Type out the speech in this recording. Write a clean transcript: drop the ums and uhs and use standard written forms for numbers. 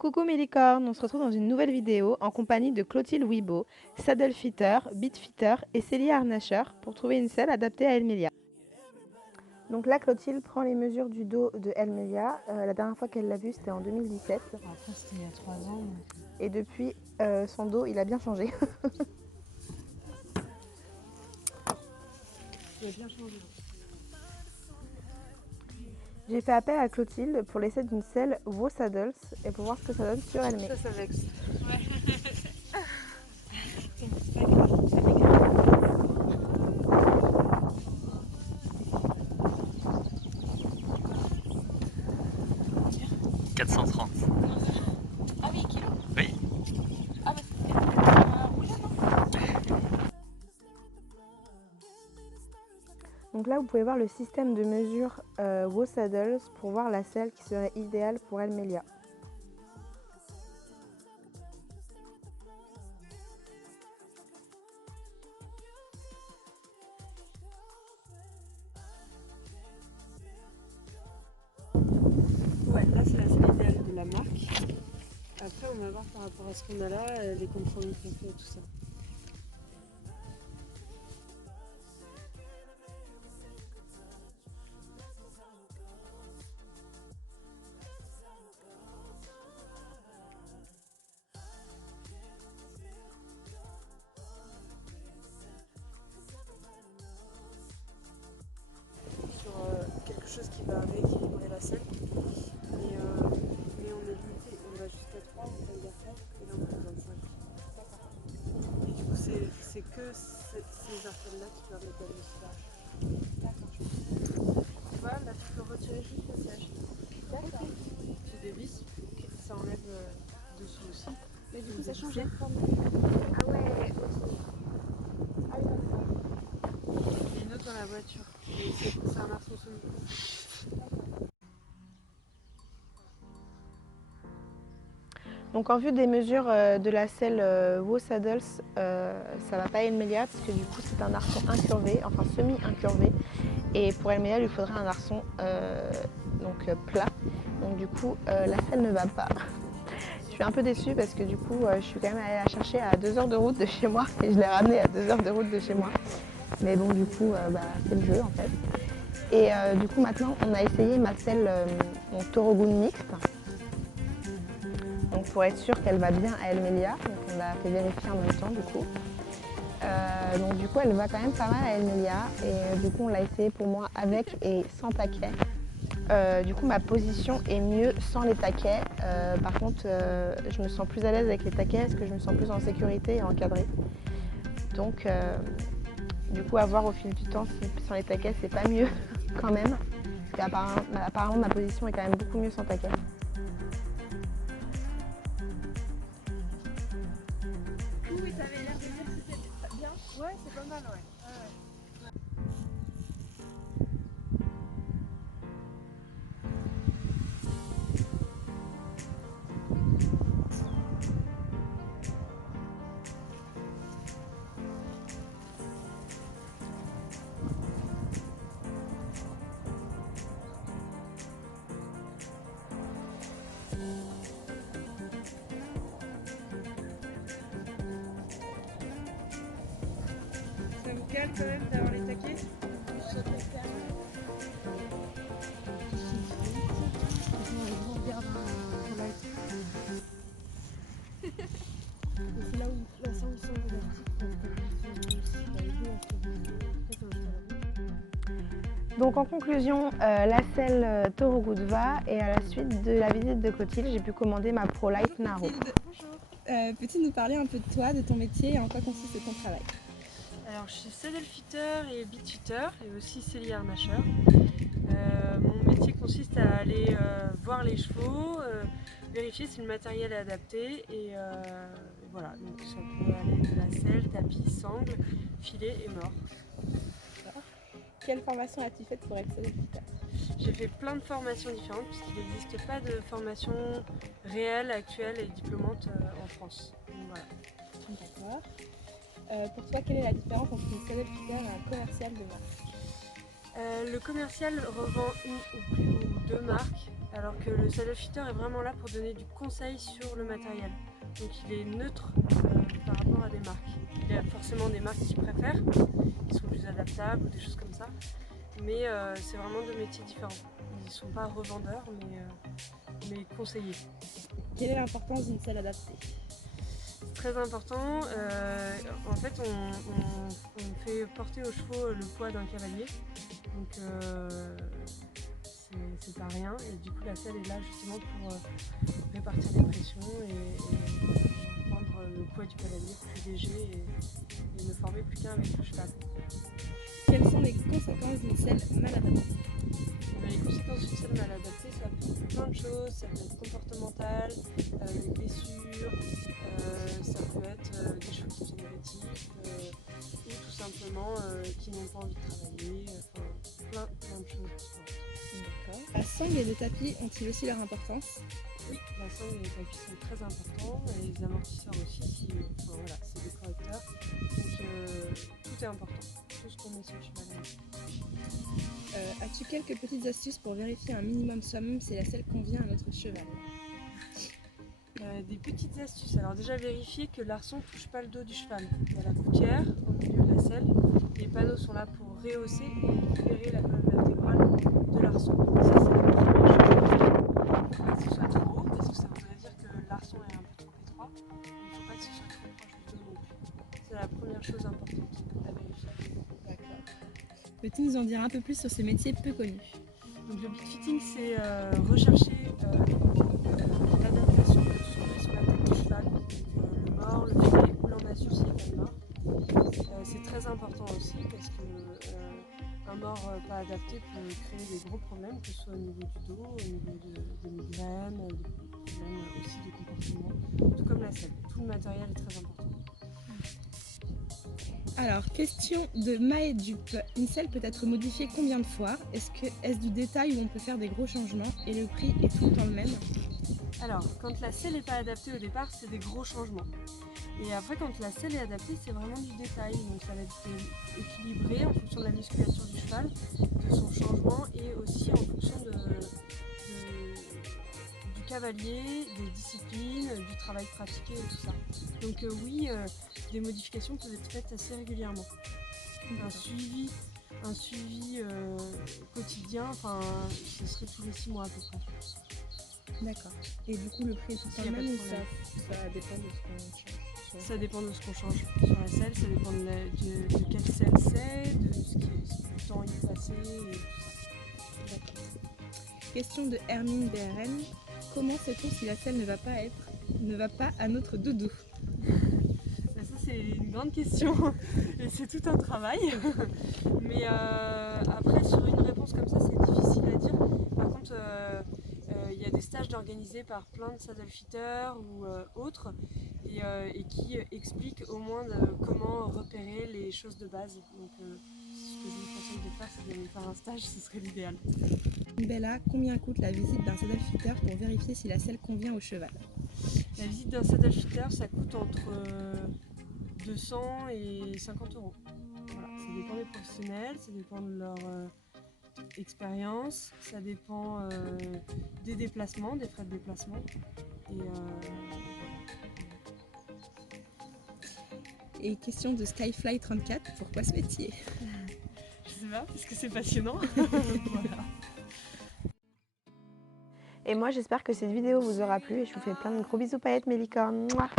Coucou mes licornes, on se retrouve dans une nouvelle vidéo en compagnie de Clotilde Wibo, saddle fitter, beat fitter et Célia harnacheur pour trouver une selle adaptée à Elmelia. Donc là Clotilde prend les mesures du dos de Elmelia. La dernière fois qu'elle l'a vue c'était en 2017. Après c'était il y a 3 ans. Et depuis son dos il a bien changé. Il a bien changé. J'ai fait appel à Clotilde pour l'essai d'une selle Vaux Saddles et pour voir ce que ça donne sur Elmé. Ça vexe. Ouais. 430. Ah oui, kilo. Oui. Ah bah c'était rouler, non? Donc là vous pouvez voir le système de mesure Vaux Saddles pour voir la selle qui serait idéale pour Elmelia. Ouais, là c'est la selle idéale de la marque. Après on va voir par rapport à ce qu'on a là, les compromis qu'on fait et tout ça. Sur quelque chose qui va rééquilibrer la selle. Mais on est limité, on va jusqu'à 3, on va dire 4 et là on est à 25. D'accord. Et du coup c'est que ces arcades là qui permettent d'aller au siège. D'accord. Tu vois, là tu peux retirer juste le siège. D'accord. J'ai des vis, ça enlève dessous aussi. Mais du coup ça change la la forme. Ah ouais, ok. Ah oui, d'accord. Il y a une autre dans la voiture. C'est un arceau semi-con. Donc en vue des mesures de la selle Vaux Saddles, ça va pas Elmelia parce que du coup c'est un arçon incurvé, enfin semi-incurvé. Et pour Elmelia il lui faudrait un arçon plat. Donc du coup la selle ne va pas. Je suis un peu déçue parce que du coup je suis quand même allée la chercher à 2 heures de route de chez moi et je l'ai ramenée à 2 heures de route de chez moi. Mais bon du coup c'est le jeu en fait. Et du coup maintenant on a essayé ma selle Torogun mixte. Donc pour être sûr qu'elle va bien à Elmelia, donc on l'a fait vérifier en même temps du coup. Donc du coup elle va quand même pas mal à Elmelia et du coup on l'a essayé pour moi avec et sans taquet. Du coup ma position est mieux sans les taquets. Par contre je me sens plus à l'aise avec les taquets parce que je me sens plus en sécurité et encadrée. Donc du coup à voir au fil du temps si sans les taquets c'est pas mieux quand même. Parce qu'apparemment ma position est quand même beaucoup mieux sans taquet. Oui, ça avait l'air de dire que c'était bien. Ouais, c'est pas mal, ouais. Ça vous calme quand même d'avoir les taquets? C'est là où la sanction Donc en conclusion, la selle Torogood va et à la suite de la visite de Clotilde, j'ai pu commander ma ProLite Naro. Bonjour. Peux-tu nous parler un peu de toi, de ton métier et en quoi consiste ton travail? Alors je suis saddle fitter et beat fitter et aussi Célia harnacheur. Mon métier consiste à aller voir les chevaux, vérifier si le matériel est adapté et voilà, donc ça peut aller de la selle, tapis, sangle, filet et mort. Quelle formation as-tu faite pour être saddle fitter? J'ai fait plein de formations différentes puisqu'il n'existe pas de formation réelle, actuelle et diplômante en France. Donc, voilà. D'accord. Pour toi, quelle est la différence entre une saddle fitter et un commercial de marque? Le commercial revend une ou deux marques Alors que le saddle fitter est vraiment là pour donner du conseil sur le matériel. Donc il est neutre par rapport à des marques. Il y a forcément des marques qui préfèrent, qui sont plus adaptables ou des choses comme ça. Mais c'est vraiment deux métiers différents. Ils ne sont pas revendeurs, mais conseillers. Quelle est l'importance d'une selle adaptée? C'est très important. En fait, on fait porter aux chevaux le poids d'un cavalier. Donc c'est pas rien. Et du coup, la selle est là justement pour répartir les pressions et rendre le poids du cavalier plus léger et ne former plus qu'un avec le cheval. Quelles sont les conséquences d'une selle mal adaptée? Les conséquences d'une selle mal adaptée, ça peut être plein de choses. Ça peut être comportemental, des blessures, ça peut être des chevaux qui deviennent rétifs, ou tout simplement qui n'ont pas envie de travailler, plein de choses différentes. D'accord. La sangle et le tapis ont-ils aussi leur importance? Oui, la sangle et les tapis sont très importants, et les amortisseurs aussi, voilà, c'est des correcteurs. Donc tout est important, tout ce qu'on met sur le cheval. As-tu quelques petites astuces pour vérifier un minimum summum si la selle convient à notre cheval? Des petites astuces. Alors déjà vérifier que l'arçon ne touche pas le dos du cheval. Il y a la gouttière au milieu de la selle. Les panneaux sont là pour rehausser et libérer la colonne vertébrale de l'arçon. Ça c'est la première chose. Il ne faut pas que ce soit trop haut parce que ça voudrait dire que l'arçon est un peu trop étroit. Il ne faut pas que ce soit trop proche du dos non plus. C'est la première chose importante à vérifier. D'accord. Peux-tu nous en dire un peu plus sur ce métier peu connu? Donc le beat fitting, c'est rechercher l'adaptation que ce soit sur la tête du cheval, le mors, le filet ou l'emmassure s'il n'y a pas de mort. C'est très important aussi parce que un mort pas adapté peut créer des gros problèmes, que ce soit au niveau du dos, au niveau des migraines, des problèmes aussi de comportement, tout comme la selle. Tout le matériel est très important. Alors, question de Maëdup. Une selle peut être modifiée combien de fois? Est-ce du détail où on peut faire des gros changements et le prix est tout le temps le même? Alors, quand la selle n'est pas adaptée au départ, c'est des gros changements. Et après, quand la selle est adaptée, c'est vraiment du détail. Donc ça va être équilibré en fonction de la musculature du cheval, de son changement et aussi en fonction du cavalier, des disciplines, du travail pratiqué et tout ça. Donc oui, des modifications peuvent être faites assez régulièrement. Un suivi quotidien, enfin, ce serait tous les 6 mois à peu près. D'accord. Et du coup, le prix est tout le temps le même ou ça dépend de ce qu'on change? Ça dépend de ce qu'on change sur la selle, ça dépend de quelle selle c'est, de ce qui est du temps y passé et tout ça. D'accord. Question de Hermine BRN. Comment sait-on si la selle ne va pas à notre doudou? Ça c'est une grande question et c'est tout un travail. Mais après sur une réponse comme ça c'est difficile à dire. Par contre il y a des stages organisés par plein de saddle fitters ou autres et qui expliquent au moins comment repérer les choses de base. Donc ce que je vous conseille de faire, c'est de faire un stage, ce serait l'idéal. Bella, combien coûte la visite d'un saddle fitter pour vérifier si la selle convient au cheval? La visite d'un saddle fitter, ça coûte entre 200 et 50 euros. Voilà, ça dépend des professionnels, ça dépend de leur expérience, ça dépend des déplacements, des frais de déplacement. Et question de Skyfly34, pourquoi ce métier? Je sais pas, parce que c'est passionnant. Voilà. Et moi j'espère que cette vidéo vous aura plu et je vous fais plein de gros bisous paillettes mes licornes. Mouah.